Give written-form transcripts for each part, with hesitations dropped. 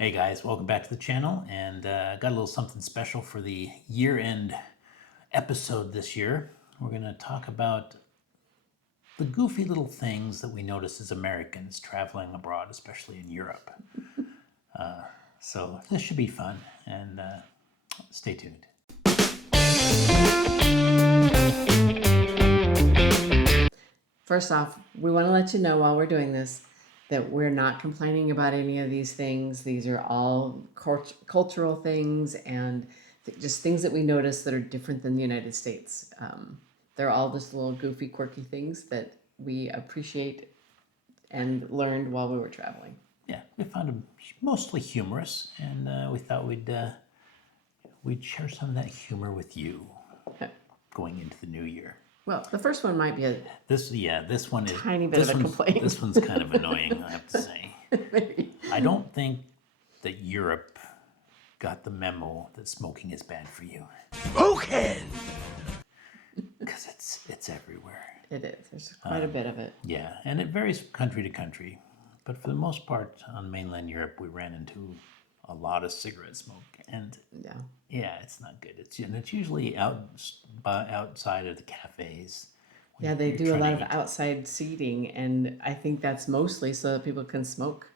Hey guys, welcome back to the channel, and got a little something special for the year-end episode this year. We're going to talk about the goofy little things that we notice as Americans traveling abroad, especially in Europe. So this should be fun, and stay tuned. First off, we want to let you know while we're doing this that we're not complaining about any of these things. These are all cultural things and just things that we notice that are different than the United States. They're all just little goofy, quirky things that we appreciate and learned while we were traveling. Yeah, we found them mostly humorous, and we thought we'd share some of that humor with you going into the new year. Well, the first one might be this one is tiny bit of a complaint. This one's kind of annoying, I have to say. Maybe. I don't think that Europe got the memo that smoking is bad for you. Smoking! Because it's everywhere. It is. There's quite a bit of it. Yeah, and it varies country to country. But for the most part, on mainland Europe, we ran into a lot of cigarette smoke. And yeah, it's not good. It's usually outside of the cafes. Yeah, they do a lot of outside seating, and I think that's mostly so that people can smoke.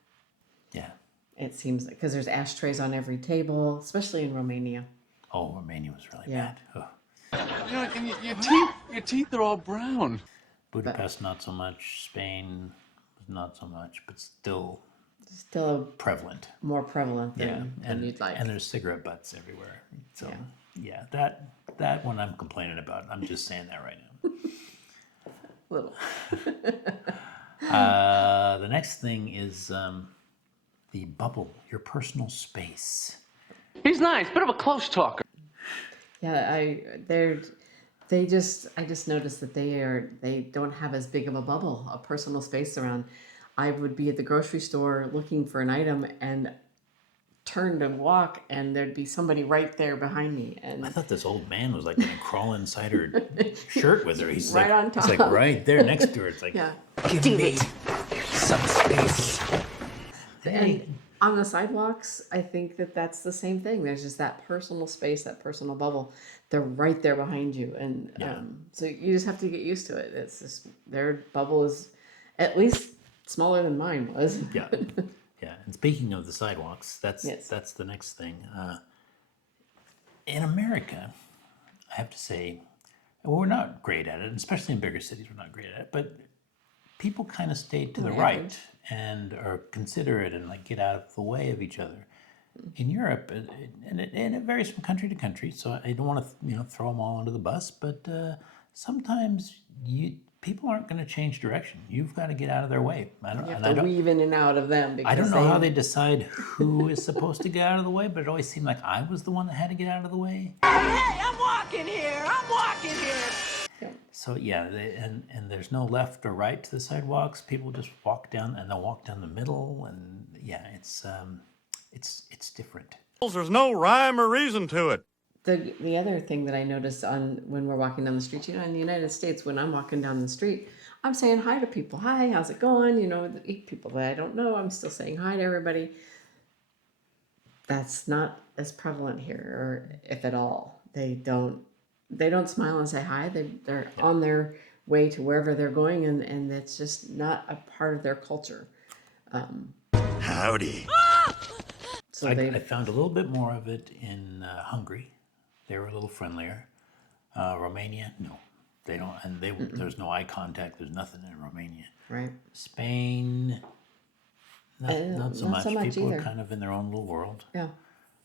Yeah. It seems because there's ashtrays on every table, especially in Romania. Oh, Romania was really bad. Oh. You know, and your teeth are all brown. Budapest, not so much. Spain, not so much, but still prevalent. More prevalent than you'd like. And there's cigarette butts everywhere. So yeah, that one I'm complaining about. I'm just saying that right now. Little. The next thing is the bubble, your personal space. He's nice, bit of a close talker. Yeah, I just noticed that they don't have as big of a bubble, a personal space around. I would be at the grocery store looking for an item and turn to walk, and there'd be somebody right there behind me. And I thought this old man was like going to crawl inside her shirt with her. He's right like, on top. He's like right there next to her. It's like, Give me some space. And on the sidewalks, I think that's the same thing. There's just that personal space, that personal bubble. They're right there behind you, and so you just have to get used to it. It's just their bubble is at least smaller than mine was. Yeah. And speaking of the sidewalks, that's the next thing. In America, I have to say, we're not great at it, especially in bigger cities. We're not great at it, but people kind of stayed to the right and are considerate and like get out of the way of each other. In Europe, and it varies from country to country, so I don't want to throw them all under the bus, but sometimes people aren't going to change direction. You've got to get out of their way. You have to weave in and out of them. I don't know how they decide who is supposed to get out of the way, but it always seemed like I was the one that had to get out of the way. Hey, I'm walking here. Yeah. So yeah, and there's no left or right to the sidewalks. People just walk down, and they'll walk down the middle, and yeah, it's different. There's no rhyme or reason to it. The other thing that I noticed when we're walking down the street, in the United States, when I'm walking down the street, I'm saying hi to people. Hi, how's it going? People that I don't know, I'm still saying hi to everybody. That's not as prevalent here, or if at all. They don't smile and say hi. They're on their way to wherever they're going, and it's just not a part of their culture. Howdy. So I found a little bit more of it in Hungary. They were a little friendlier. Romania, no, they don't, and there's no eye contact. There's nothing in Romania. Right. Spain, not so much. People either. are kind of in their own little world. Yeah.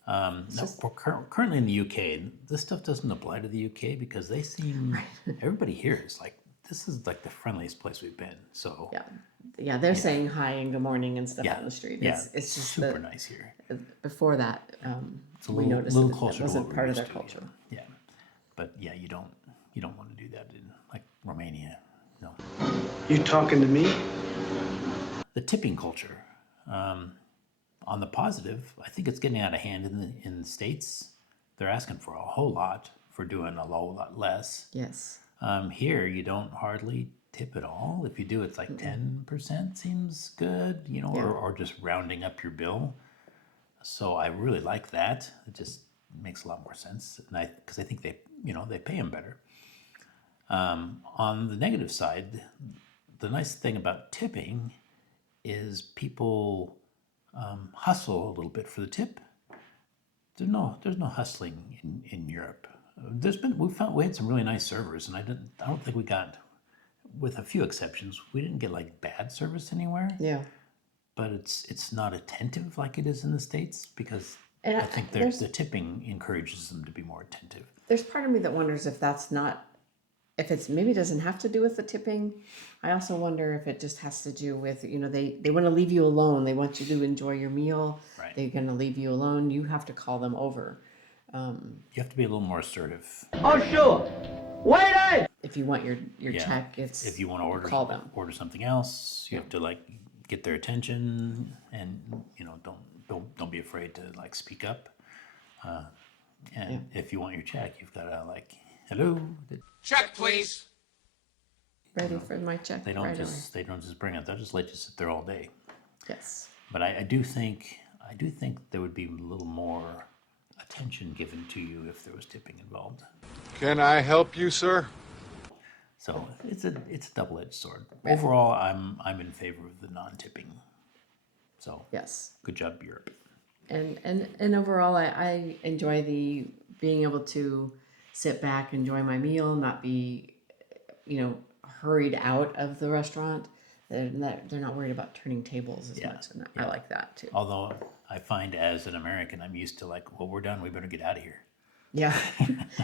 We're currently in the UK. This stuff doesn't apply to the UK because they seem everybody here is like, this is like the friendliest place we've been. So they're saying hi and good morning and stuff on the street. It's just super nice here. Before that, we noticed that it wasn't part of their culture. Yeah, but yeah, you don't want to do that in like Romania. No. You talking to me? The tipping culture. On the positive, I think it's getting out of hand in the States. They're asking for a whole lot for doing a whole lot less. Yes. Here, you don't hardly tip at all. If you do, it's like 10% seems good, or just rounding up your bill. So I really like that. It just makes a lot more sense, and because I think they pay them better. On the negative side, the nice thing about tipping is people hustle a little bit for the tip. There's no hustling in Europe. We had some really nice servers, and I don't think we got, with a few exceptions, we didn't get like bad service anywhere. Yeah. But it's not attentive like it is in the States, because And I think the tipping encourages them to be more attentive. There's part of me that wonders if that's not, if it's maybe doesn't have to do with the tipping. I also wonder if it just has to do with, they want to leave you alone. They want you to enjoy your meal. Right. They're going to leave you alone. You have to call them over. You have to be a little more assertive. Oh, sure. Wait! If you want your check, it's If you want to call them. order something else, you have to like get their attention, and don't be afraid to like speak up. And if you want your check, you've got to like, hello. Check, please. Ready for my check. They don't right just bring it. They'll just let you sit there all day. Yes. But I do think there would be a little more attention given to you if there was tipping involved. Can I help you, sir? So it's a double-edged sword. Overall, I'm in favor of the non-tipping. So Yes. good job, Europe. And overall, I enjoy the being able to sit back, enjoy my meal, not be, hurried out of the restaurant. They're not worried about turning tables as much, and I like that too. Although I find as an American, I'm used to like, well, we're done. We better get out of here. Yeah,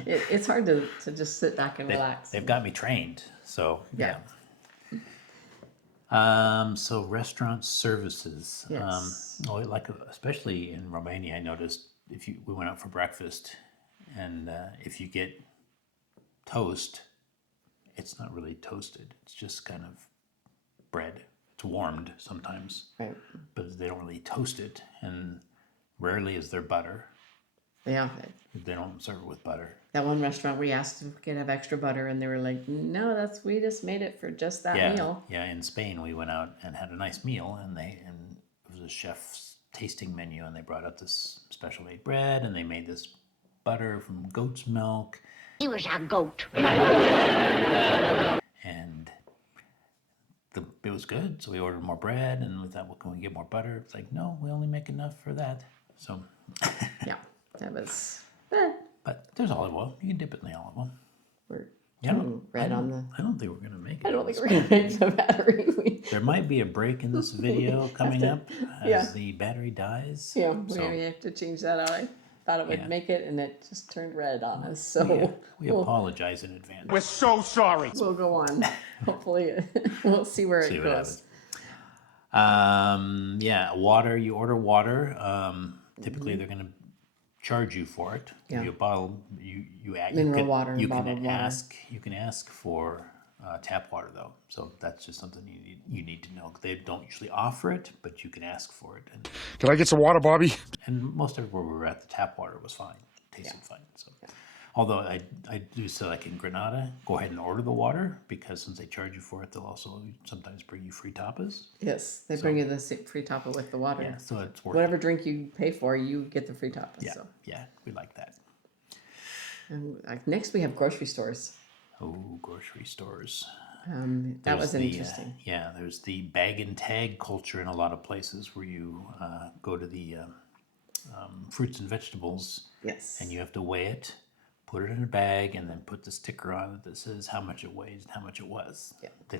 it's hard to just sit back and relax. They've got me trained. So Yeah. So restaurant services. Yes. Especially in Romania, I noticed we went out for breakfast, and if you get toast, it's not really toasted. It's just kind of bread. It's warmed sometimes, Right. but they don't really toast it, and rarely is there butter. Yeah. They don't serve it with butter. That one restaurant we asked if we could have extra butter, and they were like, "No, we just made it for just that meal." Yeah. In Spain, we went out and had a nice meal, and it was a chef's tasting menu, and they brought out this special made bread, and they made this butter from goat's milk. He was a goat. And it was good, so we ordered more bread, and we thought, well, can we get more butter? It's like, no, we only make enough for that. So, Yeah, that was. but there's olive oil. You can dip it in the olive oil. We're Yeah, red on the. I don't think we're gonna make it. I don't think we're gonna make the battery. There might be a break in this video coming up as the battery dies. Yeah, So, we have to change that out. I thought it would Yeah. make it, and it just turned red on us. So we apologize in advance. We're so sorry. we'll go on. Hopefully, we'll see where See it what goes. happens. Water. You order water. Typically, they're gonna charge you for it. Yeah. You a bottle. You Mineral water, You bottled can water. ask. You can ask for tap water though. So that's just something you need to know. They don't usually offer it, but you can ask for it. Can I get some water, Bobby? And most everywhere we were at, the tap water was fine. Tasted fine. So, although I do say, like in Granada, go ahead and order the water, because since they charge you for it, they'll also sometimes bring you free tapas. Yes, they bring you the free tapa with the water. Yeah, so it's worth Whatever drink you pay for, you get the free tapa. it. So. Yeah, we like that. And next we have grocery stores. Oh, grocery stores. That There's was interesting. There's the bag and tag culture in a lot of places where you go to the fruits and vegetables, Yes. and you have to weigh it, put it in a bag, and then put the sticker on it that says how much it weighs and how much it was. Yeah. They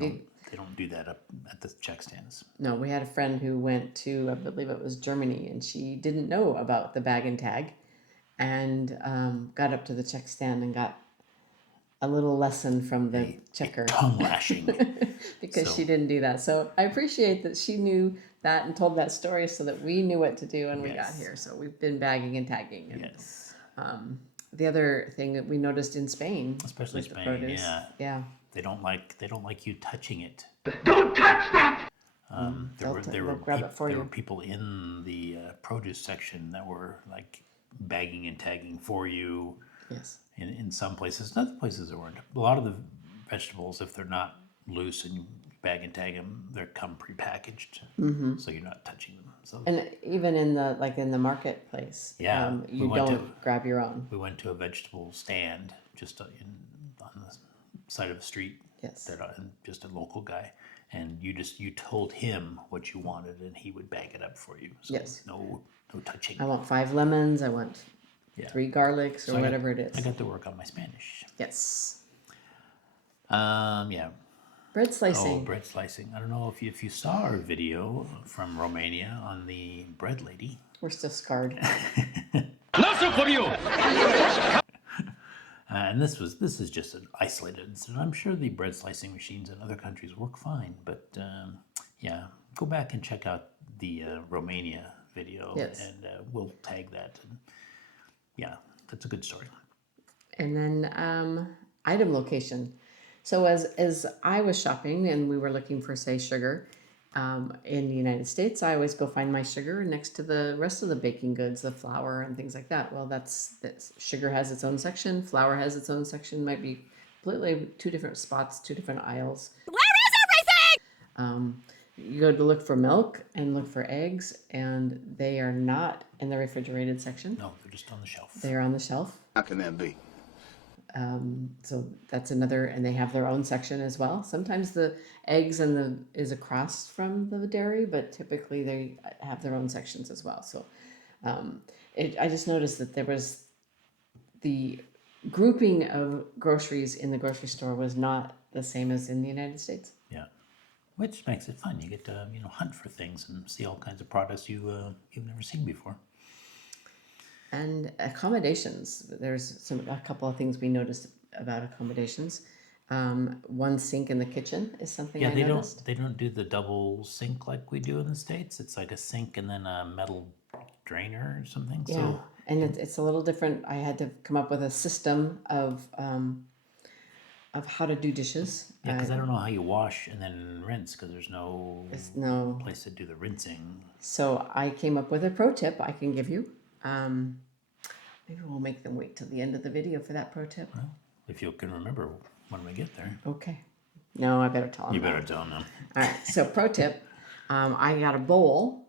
don't do that up at the check stands. No, we had a friend who went to, I believe it was Germany, and she didn't know about the bag and tag, and got up to the check stand and got a little lesson from the checker Tongue lashing. because So- she didn't do that. So I appreciate that she knew that and told that story so that we knew what to do when we got Yes. here. So we've been bagging and tagging. And, Yes. the other thing that we noticed in Spain, Especially with the Spain, produce, yeah. yeah, They don't like you touching it. Don't touch that! they'll grab it for there you. were people in the produce section that were like bagging and tagging for you. Yes. In some places, in other places there weren't. A lot of the vegetables, if they're not loose and you bag and tag them. They come prepackaged, so you're not touching them. So And even in the marketplace, Yeah, you we went don't grab your own. we went to a vegetable stand just on the side of the street. Yes. Just a local guy, and you told him what you wanted, and he would bag it up for you. So Yes. no touching. I want 5 lemons. I want Yeah. 3 garlics, or So whatever it is. I got to work on my Spanish. Yes. Yeah. Bread Oh, slicing. bread slicing. I don't know if you saw our video from Romania on the bread lady. We're still scarred. And this is just an isolated incident. I'm sure the bread slicing machines in other countries work fine, but yeah, go back and check out the Romania video, Yes. and we'll tag that. And yeah, that's a good story. And then item location. So as I was shopping and we were looking for, say, sugar, in the United States, I always go find my sugar next to the rest of the baking goods, the flour and things like that. Well, that's sugar has its own section, flour has its own section, might be completely 2 different spots, 2 different aisles. Where is everything? You go to look for milk and look for eggs, and they are not in the refrigerated section. No, they're just on the shelf. They're on the shelf. How can that be? So that's another, and they have their own section as well. Sometimes the eggs is across from the dairy, but typically they have their own sections as well. So I just noticed that there was the grouping of groceries in the grocery store was not the same as in the United States. Yeah, which makes it fun. You get to hunt for things and see all kinds of products you've never seen before. And accommodations, there's a couple of things we noticed about accommodations. One sink in the kitchen is something Yeah, I noticed. they don't do the double sink like we do in the States. It's like a sink and then a metal drainer or something. Yeah, So and it's a little different. I had to come up with a system of how to do dishes. yeah, because I don't know how you wash and then rinse, because there's no No, place to do the rinsing. so I came up with a pro tip I can give you. Maybe we'll make them wait till the end of the video for that pro tip. Well, if you can remember when we get there. Okay. No, I better tell them. You better tell them. All right. So pro tip, I got a bowl,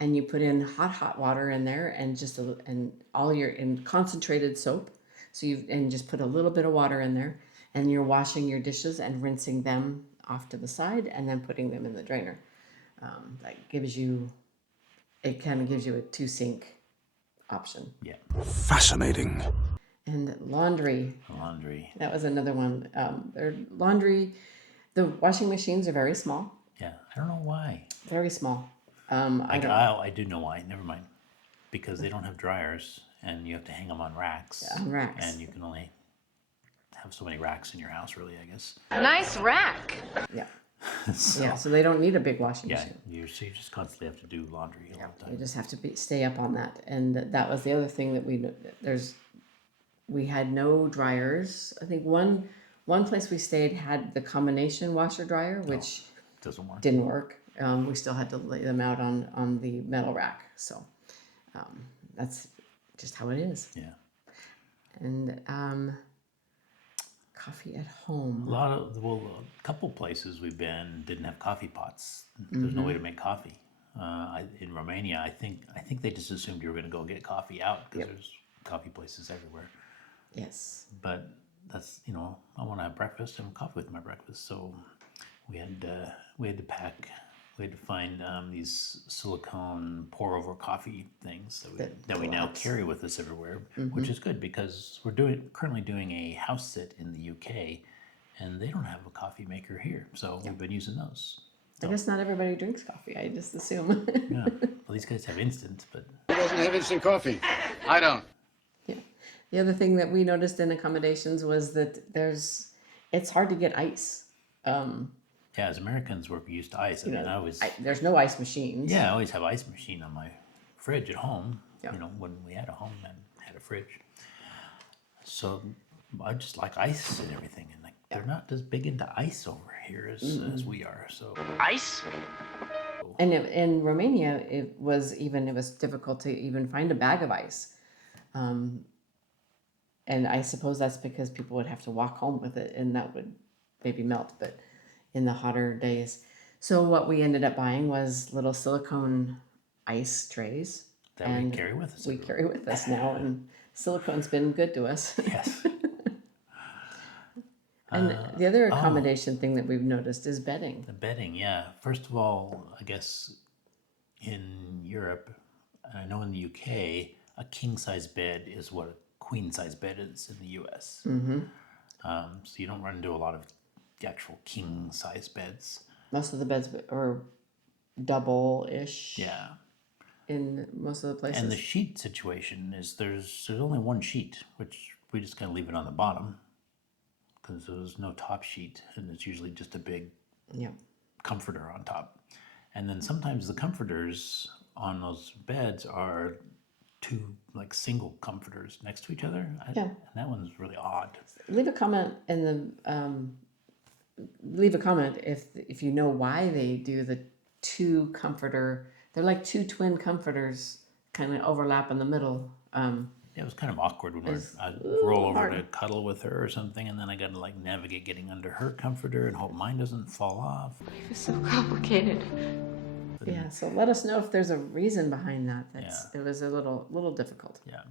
and you put in hot water in there, and in concentrated soap. So just put a little bit of water in there, and you're washing your dishes and rinsing them off to the side, and then putting them in the drainer. It kind of gives you a 2 sink option. Yeah. Fascinating. And laundry. Laundry. That was another one. Laundry. The washing machines are very small. Yeah, I don't know why. Very small. I do know why. Never mind. Because they don't have dryers, and you have to hang them on racks. Yeah, on racks. And you can only have so many racks in your house, really, I guess. Nice rack. Yeah. So, Yeah. So they don't need a big washing yeah, machine. you just constantly have to do laundry all the You time. just have to stay up on that. And that was the other thing that we had no dryers. I think one place we stayed had the combination washer dryer, which Doesn't work. didn't work. We still had to lay them out on the metal rack. So that's just how it is. Yeah. And coffee at home. A couple places we've been didn't have coffee pots. There's no way to make coffee. In Romania, I think they just assumed you were going to go get coffee out, because there's coffee places everywhere. Yes. But that's I want to have breakfast and have coffee with my breakfast. So we had to pack. We had to find these silicone pour-over coffee things that we now collapse. carry with us everywhere, which is good, because we're currently doing a house sit in the UK, and they don't have a coffee maker here, so we've been using those. I guess not everybody drinks coffee. I just assume. Yeah, well, these guys have instant, but Who doesn't have instant coffee? I don't. Yeah. The other thing that we noticed in accommodations was that it's hard to get ice. yeah, as Americans, we're used to ice. I mean, There's no ice machines. I always have ice machine on my fridge at home. Yeah. When we had a home and had a fridge. So I just like ice and everything, and they're not as big into ice over here as we are. So Ice? And in Romania, it was difficult to even find a bag of ice. And I suppose that's because people would have to walk home with it, and that would maybe melt. But in the hotter days. So what we ended up buying was little silicone ice trays. That we carry with us. We carry with us now, and silicone's been good to us. Yes. And the other accommodation thing that we've noticed is bedding. The bedding, yeah. First of all, I guess in Europe, and I know in the UK, a king-size bed is what a queen-size bed is in the US. Mm-hmm. So you don't run into a lot of the actual king-size beds. Most of the beds are double-ish. Yeah. In most of the places. And the sheet situation is there's only one sheet, which we just kind of leave it on the bottom because there's no top sheet, and it's usually just a big comforter on top. And then sometimes the comforters on those beds are two like single comforters next to each other. And that one's really odd. Leave a comment in the leave a comment if you know why they do the two comforter. They're like two twin comforters, kind of overlap in the middle. It was kind of awkward when I'd roll over to cuddle with her or something, and then I got to like navigate getting under her comforter and hope mine doesn't fall off. It's so complicated. Yeah, so let us know if there's a reason behind that. It was a little difficult. Yeah,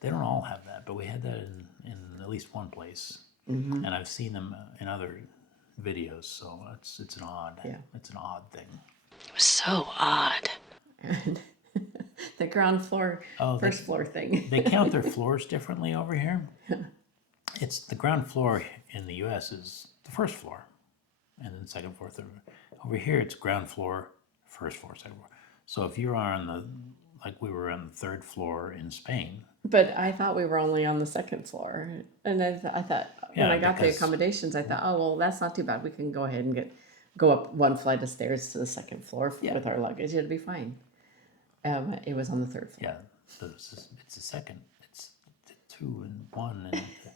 they don't all have that, but we had that in at least one place, and I've seen them in other videos. So it's an odd thing. It was so odd. The ground floor, first floor thing. They count their floors differently over here. It's the ground floor in the U.S. is the first floor, and then second floor, third. Over here, it's ground floor, first floor, second floor. So if you're on we were on the third floor in Spain. But I thought we were only on the second floor, and I thought when I got the accommodations, I thought, oh well, that's not too bad. We can go ahead and go up one flight of stairs to the second floor with our luggage. It'd be fine. It was on the third floor. Yeah, so it's the second. It's 2 and 1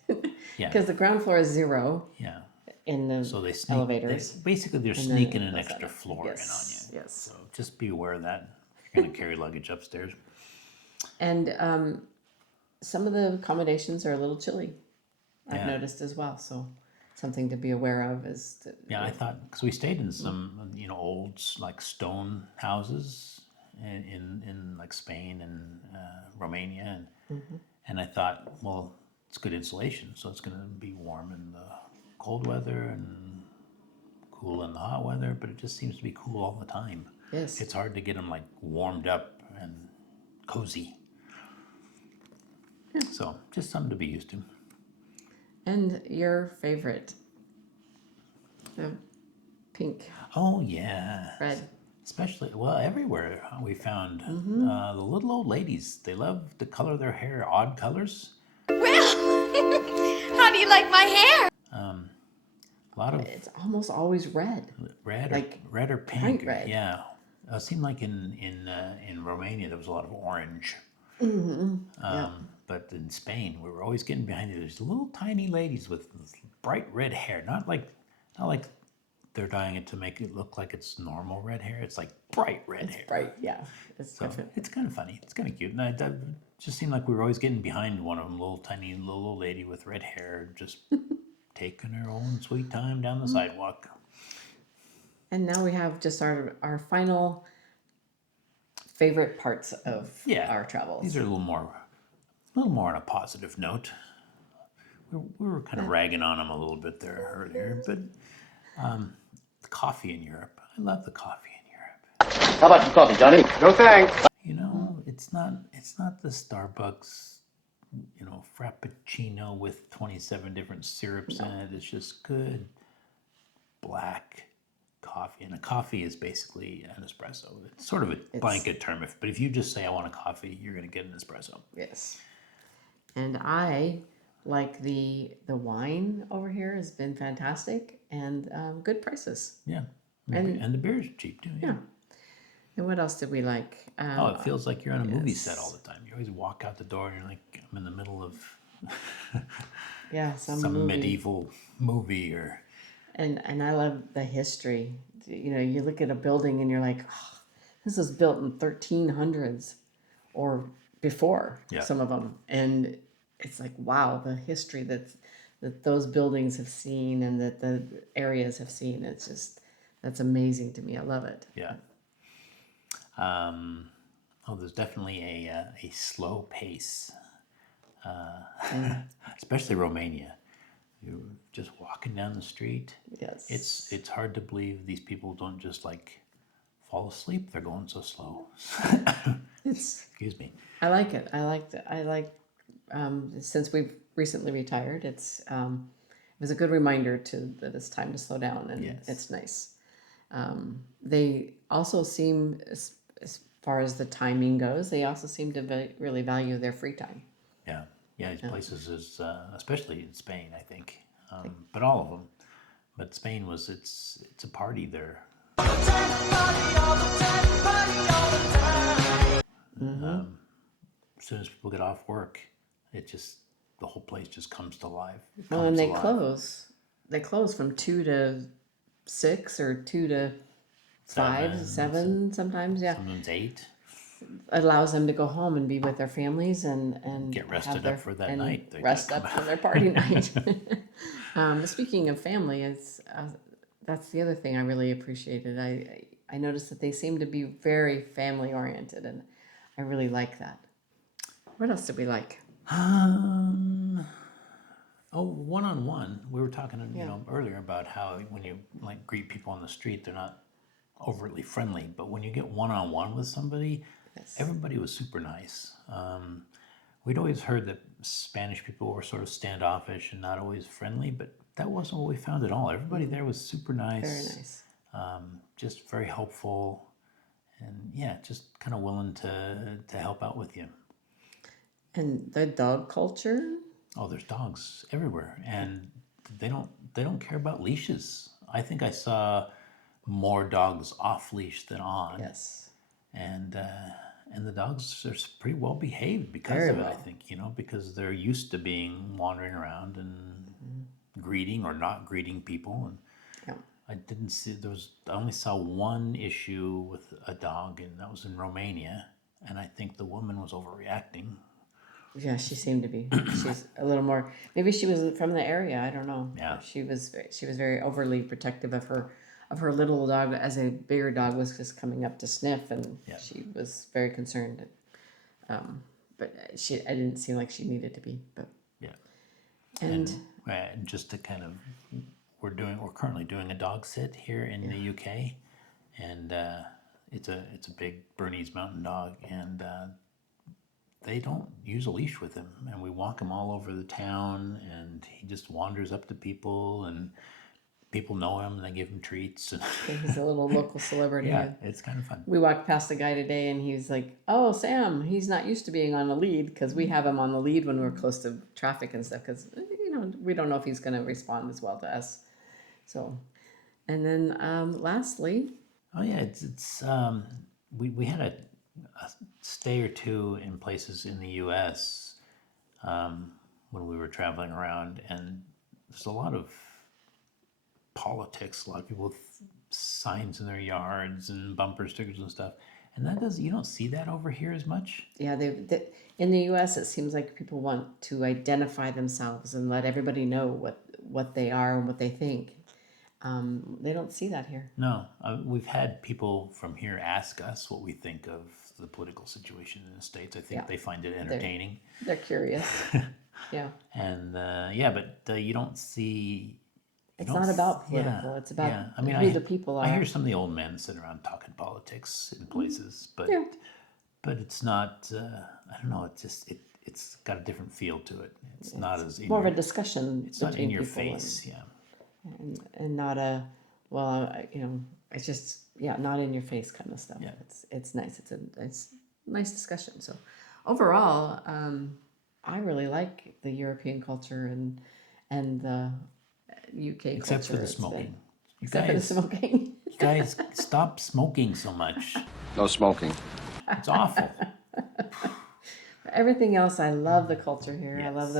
and Because the ground floor is 0. Yeah. In the so they sneak, elevators. They're sneaking an extra floor in on you. Yes. So just be aware of that if you're going to carry luggage upstairs. And some of the accommodations are a little chilly. I've noticed as well. So something to be aware of is I thought because we stayed in some old like stone houses in like Spain and Romania and I thought, well, it's good insulation, so it's going to be warm in the cold weather and cool in the hot weather, but it just seems to be cool all the time. Yes, it's hard to get them like warmed up and cozy. So just something to be used to. And your favorite, the pink. Oh yeah, red. Especially, everywhere we found the little old ladies. They love to color their hair odd colors. Well, how do you like my hair? A lot of it's almost always red. Red or pink. Bright red. Yeah, it seemed like in Romania there was a lot of orange. But in Spain we were always getting behind these little tiny ladies with bright red hair. Not like they're dyeing it to make it look like it's normal red hair. It's like bright red hair. Bright, yeah. It's kind of funny. It's kind of cute. And that just seemed like we were always getting behind one of them, little lady with red hair, just taking her own sweet time down the sidewalk. And now we have just our final favorite parts of our travels. These are a little more on a positive note. We were kind of ragging on them a little bit there earlier, but the coffee in Europe. I love the coffee in Europe. How about some coffee, Johnny? No thanks. It's not the Starbucks, Frappuccino with 27 different syrups in it. It's just good black coffee. And a coffee is basically an espresso. It's sort of a blanket term. But if you just say, I want a coffee, you're going to get an espresso. Yes. And I like the wine over here has been fantastic and good prices. Yeah. And the beer is cheap too. Yeah. And what else did we like? It feels like you're on a movie set all the time. You always walk out the door and you're like, I'm in the middle of some movie. medieval movie or. And I love the history. You look at a building and you're like, oh, this was built in 1300s or before, some of them. And it's like, wow, the history that those buildings have seen and that the areas have seen. It's just, that's amazing to me. I love it. Yeah. There's definitely a slow pace, especially Romania. You're just walking down the street. Yes. It's hard to believe these people don't just like fall asleep. They're going so slow. Excuse me. I like it. I like since we've recently retired, it was a good reminder that it's time to slow down, and Yes. it's nice. They also seem, as far as the timing goes, they also seem to really value their free time. Yeah, these places is especially in Spain, I think, but all of them. But Spain it's a party there. As soon as people get off work, the whole place just comes to life. Well, and they close from 2 to 6 or 2 to 5, 7 sometimes. Yeah, Sometimes 8. allows them to go home and be with their families and Get rested have their, up for that and night. They rest come up out. for their party night. Speaking of family, that's the other thing I really appreciated. I noticed that they seem to be very family oriented, and I really like that. What else did we like? One-on-one. We were talking, earlier about how when you like greet people on the street, they're not overtly friendly, but when you get one-on-one with somebody, Yes. everybody was super nice. We'd always heard that Spanish people were sort of standoffish and not always friendly, but that wasn't what we found at all. Everybody there was super nice. Very nice. Just very helpful, and just kind of willing to help out with you. And the dog culture. Oh, there's dogs everywhere, and they don't care about leashes. I think I saw more dogs off leash than on. Yes. And the dogs are pretty well behaved because Very of it. well. I think because they're used to being wandering around and greeting or not greeting people. And Yeah. I didn't see I only saw one issue with a dog, and that was in Romania. And I think the woman was overreacting. Yeah, she seemed to be. She's a little more. Maybe she was from the area. I don't know. Yeah. She was very overly protective of her little dog, as a bigger dog was just coming up to sniff, and Yeah. she was very concerned. But I didn't seem like she needed to be. But Yeah. and And just to kind of, we're currently doing a dog sit here in the UK, and it's a big Bernese Mountain Dog, and they don't use a leash with him, and we walk him all over the town, and he just wanders up to people, and people know him, and they give him treats. And he's a little local celebrity. yeah, it's kind of fun. We walked past a guy today, and he's like, "Oh, Sam, he's not used to being on a lead," because we have him on the lead when we're close to traffic and stuff, because we don't know if he's going to respond as well to us. So, and then lastly, Oh yeah, we had a stay or two in places in the U.S. When we were traveling around, and there's a lot of politics, a lot of people with signs in their yards and bumper stickers and stuff, and you don't see that over here as much. yeah, in the U.S. it seems like people want to identify themselves and let everybody know what they are and what they think. They don't see that here. No, we've had people from here ask us what we think of the political situation in the States. I think Yeah. they find it entertaining. They're curious. Yeah. And but you don't see. It's not about political. It's about who the people are. I hear some of the old men sitting around talking politics in places, but it's not. I don't know. It's just it's got a different feel to it. It's not as more of a discussion. It's not in your people face. and not a it's just not in your face kind of stuff. Yeah. It's nice. It's a nice discussion. So overall, I really like the European culture and the UK Except for culture. the smoking. Except for the smoking. You guys, stop smoking so much. No smoking. It's awful. Everything else, I love the culture here. I Yes. love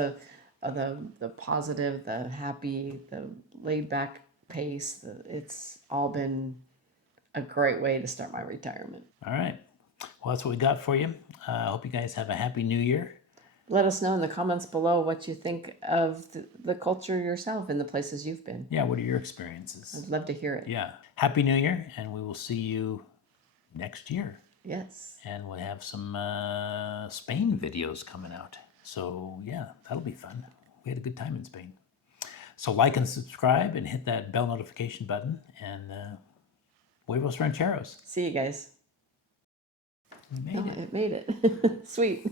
the positive, the happy, the laid back pace. It's all been a great way to start my retirement. All right. Well, that's what we got for you. I hope you guys have a happy new year. let us know in the comments below what you think of the culture yourself in the places you've been. Yeah, what are your experiences? I'd love to hear it. Yeah. Happy New Year, and we will see you next year. Yes. And we'll have some Spain videos coming out. So yeah, that'll be fun. We had a good time in Spain. So like and subscribe and hit that bell notification button, and huevos rancheros. See you guys. We made it. It made it. Sweet.